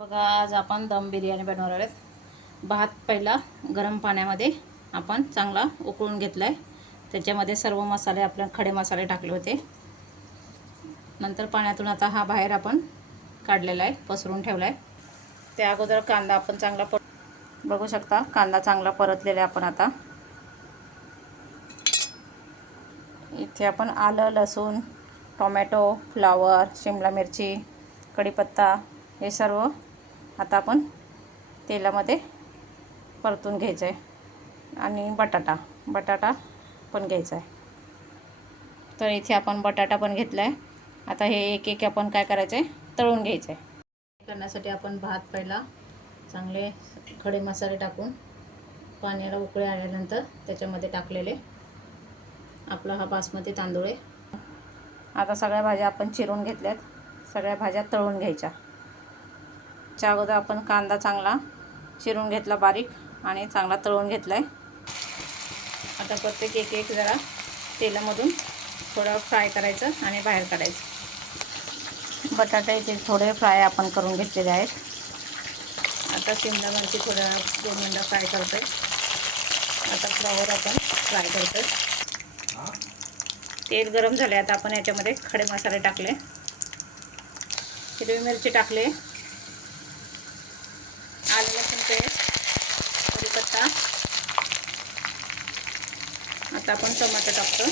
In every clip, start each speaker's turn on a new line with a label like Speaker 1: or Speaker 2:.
Speaker 1: बघा आज आपण दम बिर्याणी बनवणार आहेत. भात पहिला गरम पाण्यामध्ये आपण चांगला उकळून घेतला आहे त्याच्यामध्ये सर्व मसाले आपले खडे मसाले टाकले होते. नंतर पाण्यातून आता हा बाहेर आपण काढलेला आहे पसरून ठेवला आहे त्या अगोदर कांदा आपण चांगला पर बघू शकता कांदा चांगला परतलेला आहे आपण आता. इथे आपण आलं लसूण टोमॅटो फ्लावर शिमला मिरची कढीपत्ता हे सर्व आता आपण तेलामध्ये परतून घ्यायचं आहे आणि बटाटा बटाटा पण घ्यायचा आहे तर इथे आपण बटाटा पण घेतला आहे आता हे एक एक आपण काय करायचं आहे तळून घ्यायचं आहे करण्यासाठी आपण भात पहिला चांगले खडे मसाले टाकून पाण्याला उकळे आल्यानंतर त्याच्यामध्ये टाकलेले आपला हा बासमती तांदूळ आहे. आता सगळ्या भाज्या आपण चिरून घेतल्यात. सगळ्या भाज्या तळून घ्यायच्या. च्या अगोदर आपण कांदा चांगला चिरून घेतला बारीक आणि चांगला तळून घेतला आहे आता प्रत्येक एक एक जरा तेलामधून थोडं फ्राय करायचं आणि बाहेर काढायचं. बटाट्याचे इथे थोडे फ्राय आपण करून घेतलेले आहेत. आता शिमला मिरची थोडं दोन मिनटं फ्राय करतो आहे आता फ्लावर आपण फ्राय करतो तेल गरम झाले आता आपण याच्यामध्ये खडे मसाले टाकले. हिरवी मिरची टाकले. लसूण पेस्ट कढीपत्ता. आता आपण टमाटर टाकतो.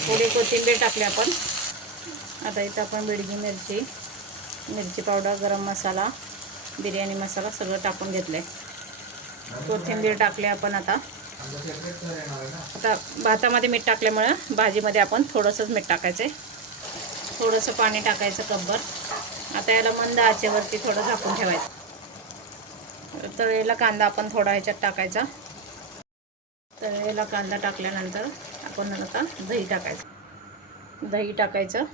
Speaker 1: थोडी कोथिंबीर टाकली आपण. आता इथं आपण बिडगी मिरची मिरची पावडर गरम मसाला बिर्याणी मसाला सगळं टाकून घेतलं आहे कोथिंबीर टाकली आपण आता. आता भातामध्ये मीठ टाकल्यामुळं भाजीमध्ये आपण थोडंसंच मीठ टाकायचं आहे थोडंसं पाणी टाकायचं कपभर आता याला मंद आचेवरती थोडं झाकून ठेवायचं. तळलेला कांदा आपण थोडा ह्याच्यात टाकायचा. तळलेला कांदा टाकल्यानंतर आपण आता दही टाकायचं. दही टाकायचं.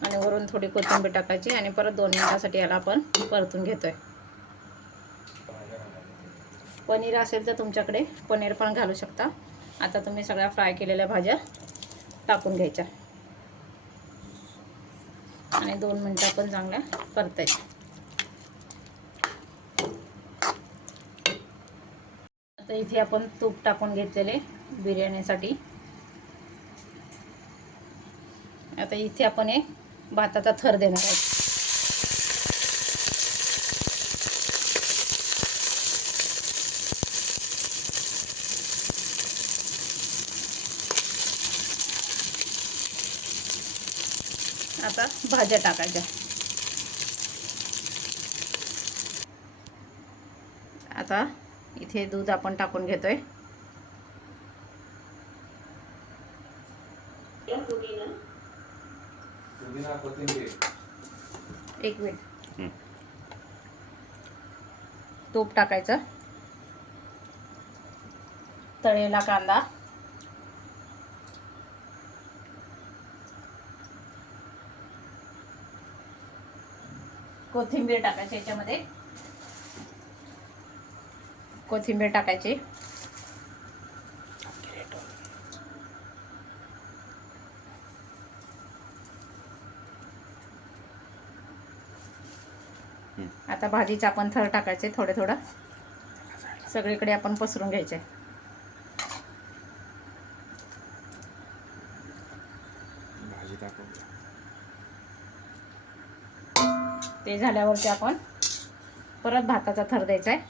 Speaker 1: आणि वरून थोडी कोथिंबीर टाकायची आणि परत दोन मिनटासाठी याला आपण परतून घेतोय. पनीर असेल तर तुमच्याकडे पनीर पण घालू शकता. आता तुम्ही सगळ्या फ्राय केलेल्या भाज्या टाकून घ्यायच्या. आणि दोन मिनटं पण चांगल्या परतायच्या आता इथे आपण तूप टाकून घेतलेले बिर्याणीसाठी. आता इथे आपण एक भाताचा थर देणार आहोत आता भाज्या टाकायच्या. आता इथे दूध आपण टाकून घेतोय. एक मिनिट. तूप टाकायचं. तळेला कांदा. कोथिंबीर टाकायची याच्यामध्ये. कोथिंबीर टाकायची. आता भाजीचं आपण थर टाकायचे थोडे थोडं. सगळीकडे आपण पसरून घ्यायचे. ते झाल्यावरती आपण परत भाताचा थर द्यायचा आहे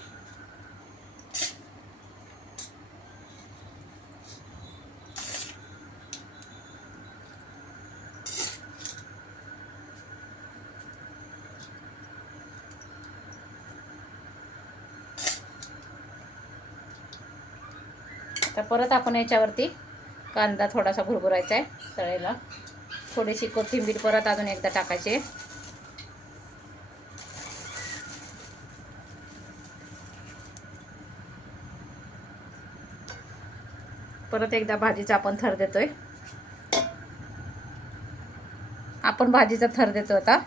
Speaker 1: तर परत आपण याच्यावरती कांदा थोडासा भुरभुरायचा आहे तळेला थोडीशी कोथिंबीर परत अजून एकदा टाकायची. परत एकदा भाजीचा आपण थर देतोय. आपण भाजीचा थर देतो आता.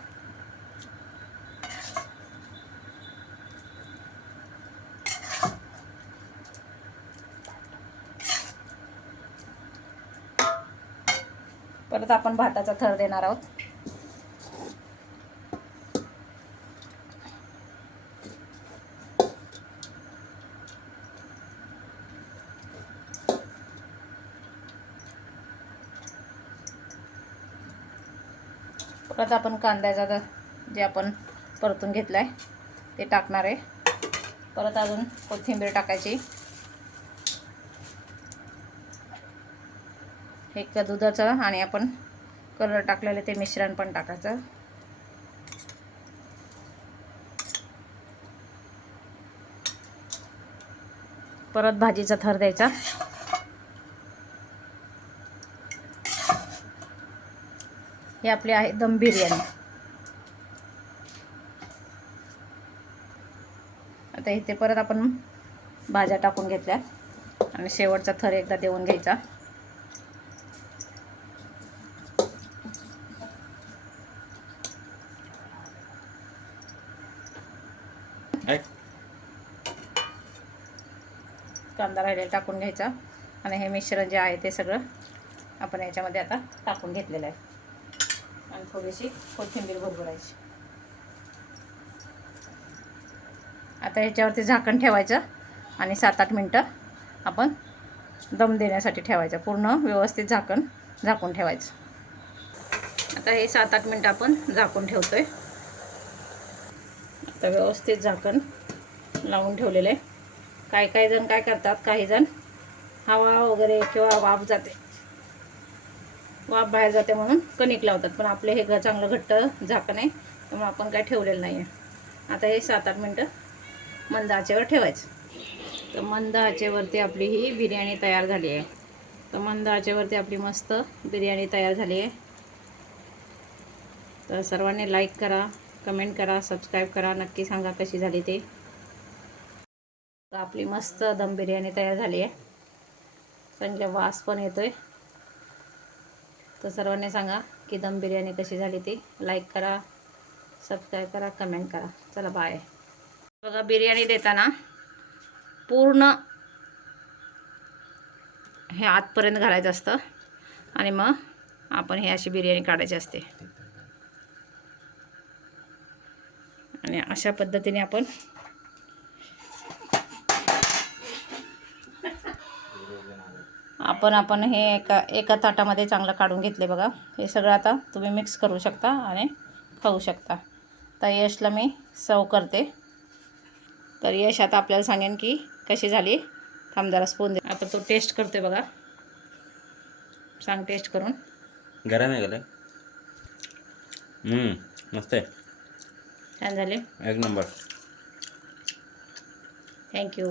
Speaker 1: परत परत आपण भाताचा थर देणार आहोत. परत आपण कांद्याचा जे आपण परतून घेतला आहे ते टाकणार आहे. परत अजून कोथिंबीर टाकायची. एक दुधाचं आणि आपण कलर टाकलेलं ते मिश्रण पण टाकायचं. परत भाजीचा थर द्यायचा. हे आपली आहे दम बिर्याणी आता इथे परत आपण भाज्या टाकून घेतल्या आणि शेवटचा थर एकदा देऊन घ्यायचा. कांदा राहिलेला टाकून घ्यायचा. आणि हे मिश्रण जे आहे ते सगळं आपण याच्यामध्ये आता टाकून घेतलेलं आहे. आणि थोडीशी कोथिंबीर भरभरायची. आता ह्याच्यावरती झाकण ठेवायचं आणि सात आठ मिनटं आपण दम देण्यासाठी ठेवायचं. पूर्ण व्यवस्थित झाकण झाकून ठेवायचं. आता हे सात आठ मिनटं आपण झाकून ठेवतो आहे आता व्यवस्थित झाकण लावून ठेवलेलं आहे. काही काही जण काय करतात? काही जण हवा वगैरे किंवा वाफ जाते. वाफ बाहेर जाते म्हणून कणिक लावतात. पण आपले हे घ चांगलं घट्ट झाकण आहे त्यामुळे आपण काय ठेवलेलं नाही आहे आता हे सात आठ मिनटं मंद आचेवर ठेवायचं. तर मंद आचेवरती आपली ही बिर्याणी तयार झाली आहे. तर मंद आचेवरती आपली मस्त बिर्याणी तयार झाली आहे. तर सर्वांनी लाईक करा कमेंट करा सबस्क्राईब करा. नक्की सांगा कशी झाली ते. आपली मस्त दम बिर्याणी तयार झाली आहे. चांगला वास पण येतो आहे तर सर्वांनी सांगा की दम बिर्याणी कशी झाली ती. लाईक करा सबस्क्राईब करा कमेंट करा. चला बाय बघा बिर्याणी देताना पूर्ण हे आतपर्यंत घालायचं असतं. आणि मग आपण हे अशी बिर्याणी काढायची असते. आणि अशा पद्धतीने आपण आपण आपण हे एका एका ताटामध्ये चांगलं काढून घेतले बघा. हे सगळं आता तुम्ही मिक्स करू शकता आणि खाऊ शकता. तर यशला मी सर्व करते. तर यश आता आपल्याला सांगेन की कशी झाली. थांब जरा स्पून दे. आता तो टेस्ट करतोय बघा. सांग टेस्ट करून.
Speaker 2: गरम आहे गले मस्त आहे.
Speaker 1: छान झाले.
Speaker 2: एक नंबर
Speaker 1: थँक्यू